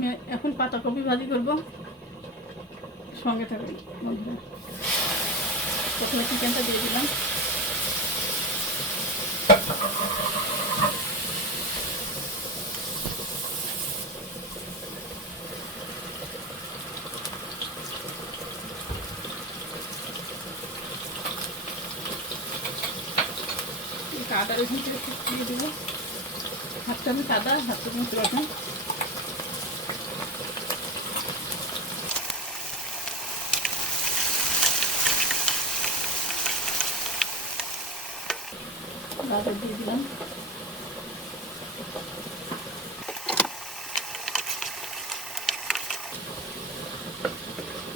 আমি এখন পাতাকপি ভাজি করব, সঙ্গে থাকবেন বন্ধুরা। প্রথমে চিকেনটা দিয়ে দিলাম, আদা রসুন দিয়ে দেবো, হাফ চামচ আদা, হাফ চামচ রসুন, গাজর দিয়ে দিলাম,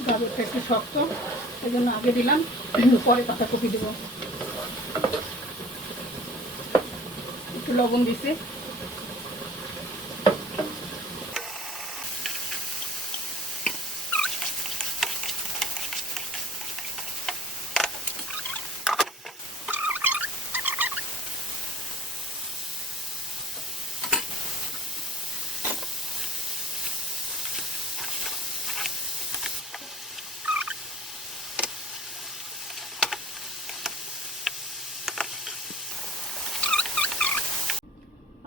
গাজরটা একটু শক্ত, এই জন্য আগে দিলাম, পরে পাতাকপি দেবো। একটু লবণ দিছি,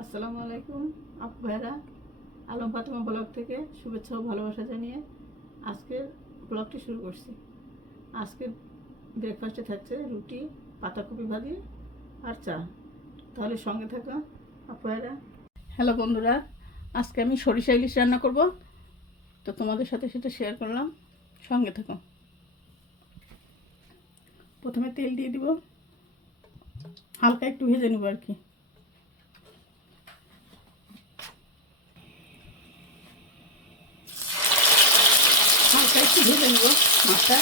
আসসালামু আলাইকুম আপু ভাইরা, আলম ফাতেমা ব্লগ থেকে শুভেচ্ছা ও ভালোবাসা জানিয়ে আজকের ব্লগটি শুরু করছি। আজকের ব্রেকফাস্টে থাকছে রুটি, পাতাকপি ভাজি আর চা। তাহলে সঙ্গে থাকো আপু ভাইরা। হ্যালো বন্ধুরা, আজকে আমি সরিষা ইলিশ রান্না করব, তো তোমাদের সাথে সেটা শেয়ার করলাম, সঙ্গে থাকো। প্রথমে তেল দিয়ে দিব, হালকা একটু ভেজে নেব আর কি। হালকা একটু ভেজে নেব মাছটা।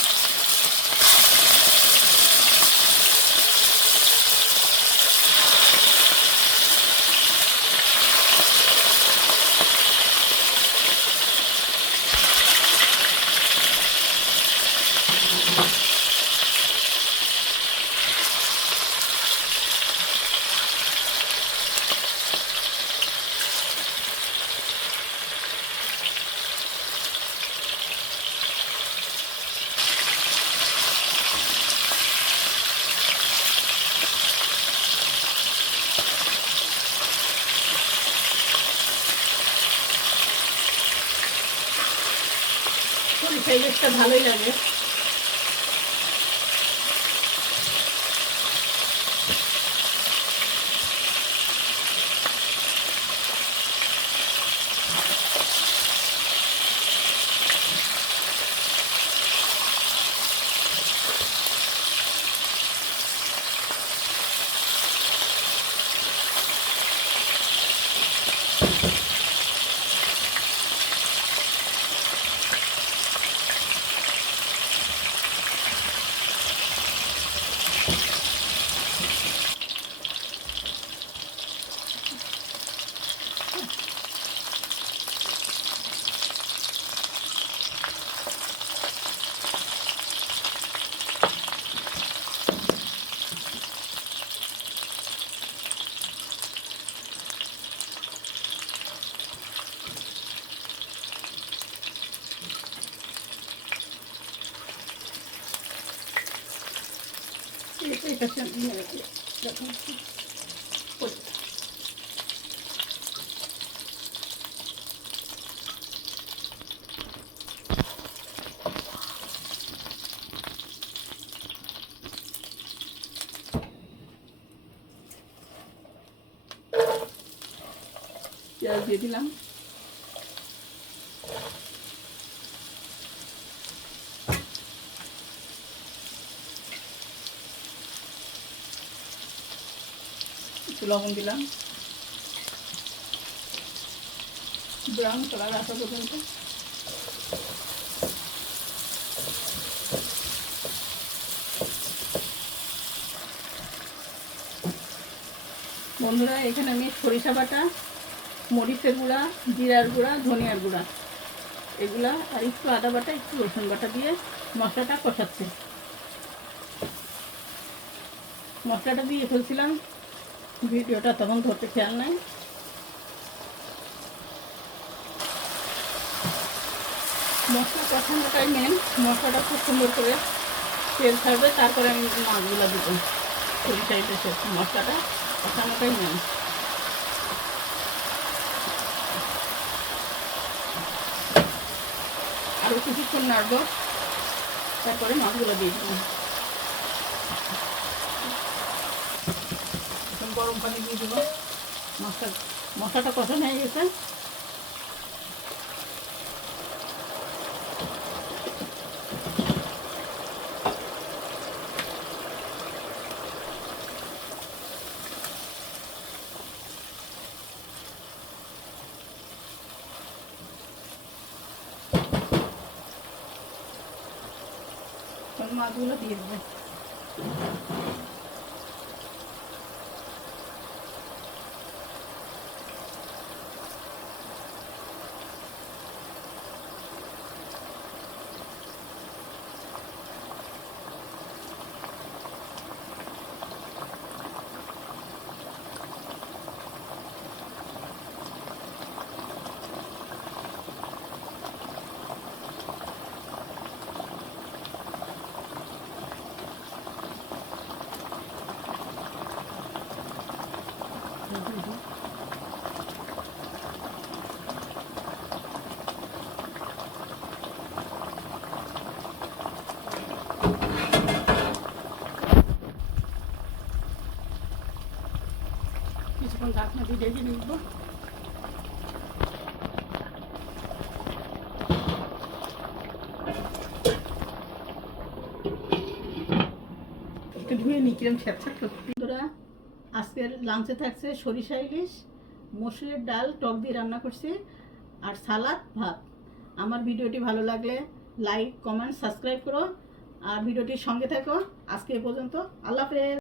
সরিষা ইলিশটা ভালোই লাগে। এটা দেখুন পেঁয়াজ দিয়ে দিলাম, একটু লবণ দিলাম, ব্রাউন কালার আসা পর্যন্ত। বন্ধুরা, এখানে আমি সরিষা বাটা, মরিচের গুঁড়া, জিরার গুঁড়া, ধনিয়ার গুঁড়া এগুলা আর একটু আদা বাটা, একটু রসুন বাটা দিয়ে মশলাটা কষাচ্ছি। মশলাটা দিয়ে ফেলছিলাম, ভিডিওটা তখন ধরতে খেয়াল নাই। মশলা কষানোটাই মেন। মশলাটা খুব সুন্দর করে তেল ছাড়বে, তারপরে আমি মাছগুলো দেবো। সরিষা ইলিশের মশলাটা কষানোটাই মেন। আরও কিছুক্ষণ নাড়বো, তারপরে মাছগুলো দিয়ে দেবো। এখন গরম পানি দিয়ে দেবো। মশলাটা কষানো হয়ে গেছে। মাছগুলো দিয়ে দেবো। কিছুক্ষণ ঢাকনা দিয়ে ঢেকে নিব। একটু ধুয়ে নিই, কিরম ছ্যাঁচড়া সত্যি। বন্ধুরা, আজকের লাঞ্চে থাকছে সরিষা ইলিশ, মসুরের ডাল টক দিয়ে রান্না করছি, আর সালাদ, ভাত। আমার ভিডিওটি ভালো লাগলে লাইক, কমেন্ট, সাবস্ক্রাইব করো, আর ভিডিওটির সঙ্গে থাকো। আজকে এ পর্যন্ত। আল্লাহ হাফেজ।